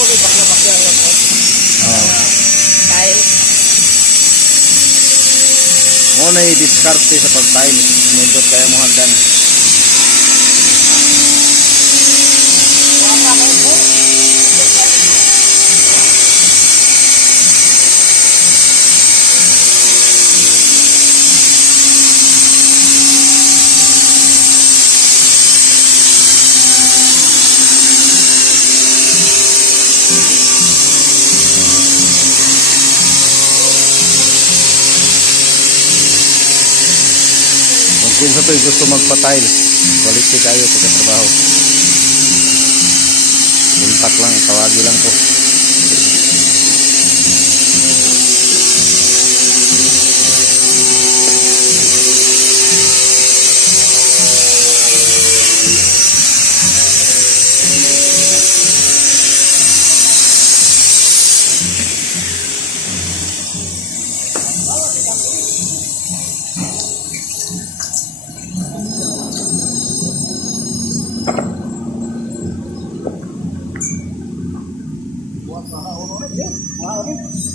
ko kay bakla-bakla lang ko. Tiles. Mo na i-discarte sa pag-tiles. Nindot kaya mo hanggan. Wapa ko po. Kung sa to gusto magpa-tiles, quality kayo pagkatrabaho. Contact lang, tawagi lang po. Wow, okay.